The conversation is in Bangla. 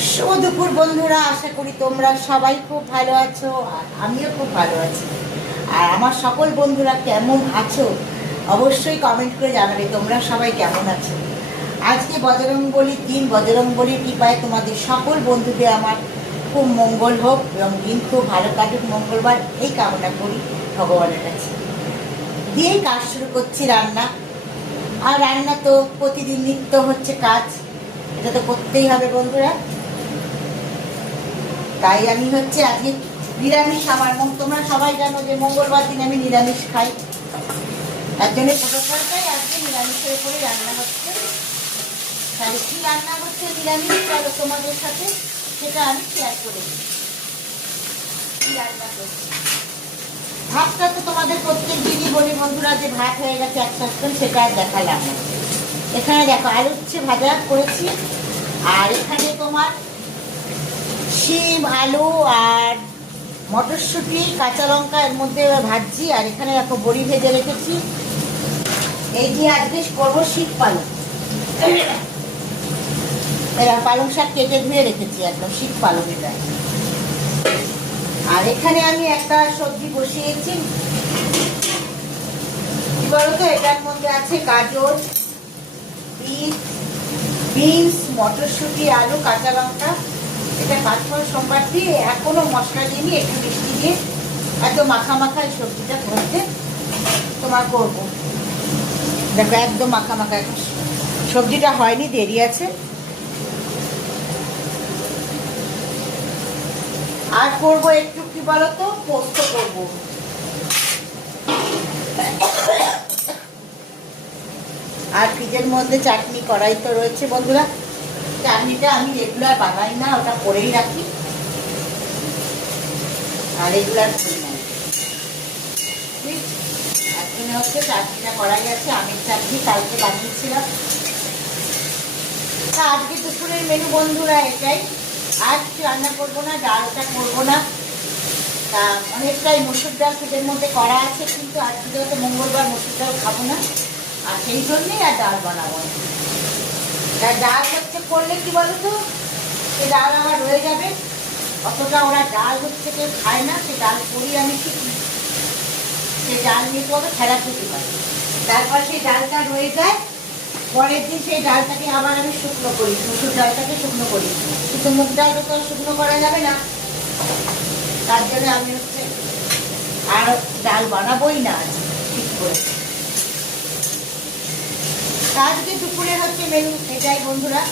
শুভ দুপুর বন্ধুরা, আশা করি তোমরা সবাই খুব ভালো আছো আর আমিও খুব ভালো আছি। আর আমার সকল বন্ধুরা কেমন আছো অবশ্যই কমেন্ট করে জানাবে তোমরা সবাই কেমন আছো। আজকে বজরংবলীর দিন, বজরংবলীর কৃপায় তোমাদের সকল বন্ধুদের আমার খুব মঙ্গল হোক এবং দিন খুব ভালো কাটুক, মঙ্গলবার এই কামনা করি ভগবানের কাছে। দিয়েই কাজ শুরু করছি, রান্না। আর রান্না তো প্রতিদিন নিত্য হচ্ছে কাজ, এটা তো করতেই হবে বন্ধুরা। তাই আমি হচ্ছে আজকে নিরামিষ, আমার তোমরা সবাই জানো যে মঙ্গলবার দিন আমি নিরামিষ খাই, তার জন্য প্রোটোকলটাই আজকে নিরামিষের উপরে রান্না হচ্ছে। তাহলে কি রান্না হচ্ছে নিরামিষ, চলো তোমাদের সাথে সেটা আমি শেয়ার করে দিই। কি রান্না করছি, ভাতটা তো তোমাদের প্রত্যেক দিনই বলি বন্ধুরা যে ভাত হয়ে গেছে এক সপ্তাহ, সেটা আর দেখালাম না। এখানে দেখো আলু উচ্ছে ভাজা করেছি, আর এখানে তোমার শিম, আলু আর মটরশুঁটি, কাঁচা লঙ্কা এর মধ্যে ভাজছি। আর এখানে দেখো বড়ি ভেজে রেখেছি। এই যে আজকে করবো শীত পালং, এরা পালং শাক কেটে ধুয়ে রেখেছি, একদম শীত পালং এটা। আর এখানে আমি একটা সবজি বসিয়েছি, কি বলতো, এটার মধ্যে আছে গাজর, বিনস, মটরশুঁটি, আলু, কাঁচা লঙ্কা। এটা পাঁচফোড়ন সোমবার দিয়ে এখনো মশলা দিয়ে একটু মিষ্টি দিয়ে একদম মাখা মাখা এই সবজিটা করতে তোমার করবো। দেখো একদম মাখা মাখা, এখন সবজিটা হয়নি, দেরি আছে। আর করবো একটু কি বলতো, পোস্ত করবো। আর ফ্রিজের মধ্যে চাটনি করাই তো রয়েছে বন্ধুরা। চাটনিটা আমি রেগুলার বানাই না, ওটা করেই রাখি, আর রেগুলার করি না। ঠিক হচ্ছে, চাটনিটা করাই আছে, আমের চাটনি কালকে বানিয়েছিলাম। তা আজকে দুপুরের মেনু বন্ধুরা এটাই। আর কিছু রান্না করবো না, ডালটা করবো না। তা অনেকটাই মসুর ডাল ফ্রিজের মধ্যে করা আছে, কিন্তু আজকে তো মঙ্গলবার মসুর ডাল খাবো না, আর সেই জন্যেই আর ডাল বানাবো না। ডাল হচ্ছে করলে কি বলতো, সে ডাল আমার রয়ে যাবে, অতটা ওরা ডাল হচ্ছে কেউ খায় না, সে ডাল করি আমি শিখি, সে ডাল নিয়ে তো ফেরা খেতে পারি। তারপর সেই ডালটা রয়ে যায়, পরের দিন সেই ডালটাকে আবার আমি শুকনো করি, মুসুর ডালটাকে শুকনো করি, কিন্তু মুগ ডালটা তো শুকনো করা যাবে না, তার জন্য আমি হচ্ছে আর ডাল বানাবোই না ঠিক করে। আজকে দুপুরে হচ্ছে মেনু এটাই বন্ধুরা।